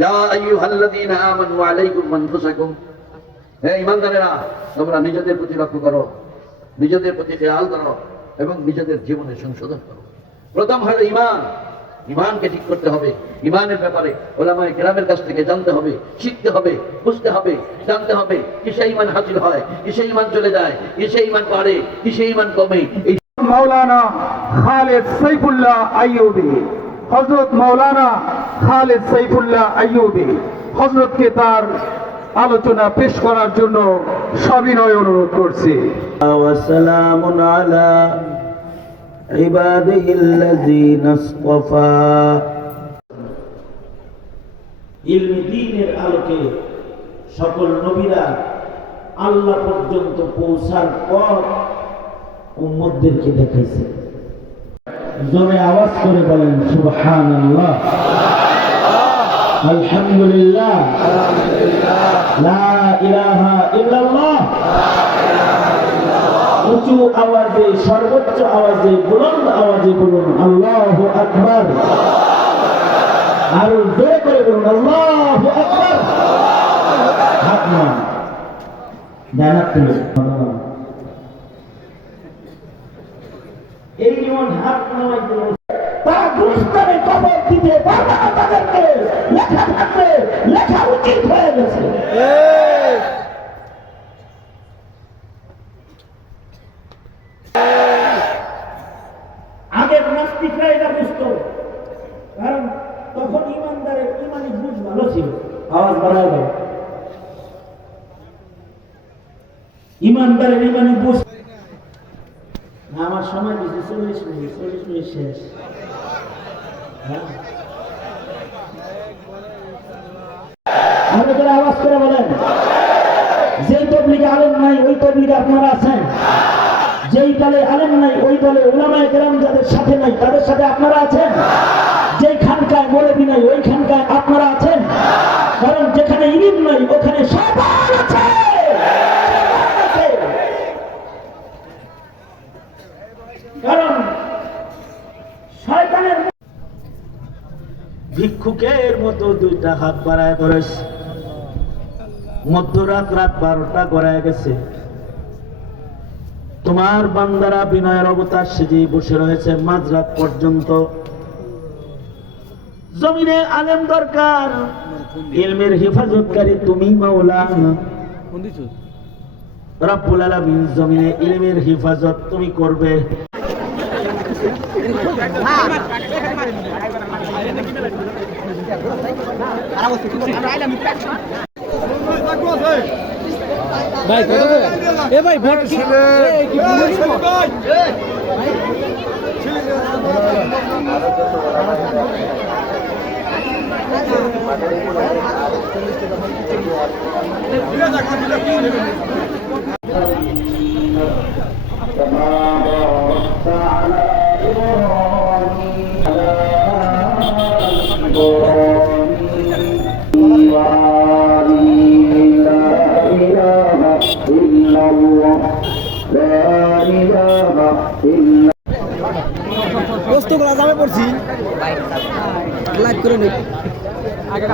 ইয়া আইয়ুহাল্লাযীনা আমানু আলাইকুম আনফুসাকুম, হে ঈমানদারেরা, তোমরা নিজেদের প্রতি লক্ষ্য করো, নিজেদের প্রতি খেয়াল করো এবং নিজেদের জীবনে সংশোধন করো। প্রথম হলো ঈমান। ঈমানকে ঠিক করতে হবে। ঈমানের ব্যাপারে উলামায়ে কেরামের কাছ থেকে জানতে হবে, শিখতে হবে, বুঝতে হবে, জানতে হবে কিসে ঈমান হাসিল হয়, কিসে ঈমান চলে যায়, কিসে ঈমান বাড়ে, কিসে ঈমান কমে। এই মৌলানা খালেদ সাইফুল্লাহ আইয়ুবী, হযরত মৌলানা খালেদ সাইফুল্লাহ আইয়ুবী হযরতকে তার আলোচনা পেশ করার জন্য সবিনয় অনুরোধ করছি। ওয়াসসালামুন আলা ইবাদিহিল্লাযীনা ইসতাফা। ইলমে দ্বীনের আলোকে সকল নবীরা আল্লাহ পর্যন্ত পৌঁছার পথ উম্মতদেরকে দেখাইছে। জোরে আওয়াজ করে বলেন সুবহানাল্লাহ, আলহামদুলিল্লাহ, লা ইলাহা ইল্লাল্লাহ। উঁচু আওয়াজে, সর্বোচ্চ আওয়াজে, বুলন্দ আওয়াজে বলুন আল্লাহু আকবার। আরো জোরে করে বলুন আল্লাহু আকবার। হাত নামান, ডান হাত তুলে এই যেমন হাত নামাই দিল, তারা গুলিস্তানে কবর দিতে পারবে না, তাদেরকে লেখা থাকবে, লেখা উচিত হয়ে গেছে। আগের নাস্তিকরা এটা বুঝতো, কারণ তখন ইমানদারের ইমানি বুঝ ভালো ছিল। আওয়াজ বাড়ায় দাও, ইমানদারের ইমানি বুঝ। আমার সময় দিচ্ছে 40 মিনিট, 40 মিনিট শেষ। আপনারা আওয়াজ করে বলেন, যেই তবলিগে আলেম নাই ওই তবলিগে আপনারা আছেন, যেই দলে আলেম নাই ওই দলে উলামায়ে কেরাম যাদের সাথে নাই তাদের সাথে আপনারা আছেন, যেই খানকায় মৌলবী নাই ওই খানকায় আপনারা আছেন, কারণ যেখানে ইলম নাই ওখানে শয়তান আছে। কারণ শয়তানের ভিক্ষুকের মতো দুইটা হাত বাড়ায় ধরেছে। মধ্যরাত, রাত 12টা গড়ায় গেছে, তোমার বান্দারা বিনয়ের অবতার সেজে বসে রয়েছে মাঝরাত পর্যন্ত। জমিনে আলেম দরকার, ইলমের হেফাজতকারী তুমি মাওলানা রব্বুল আলামিন। জমিনে ইলমের হেফাজত তুমি করবে। ভাই কত করে? এ ভাই ভোট কি বস্তুগুলো যাবে পড়ছি লাইভ করে নেই আগে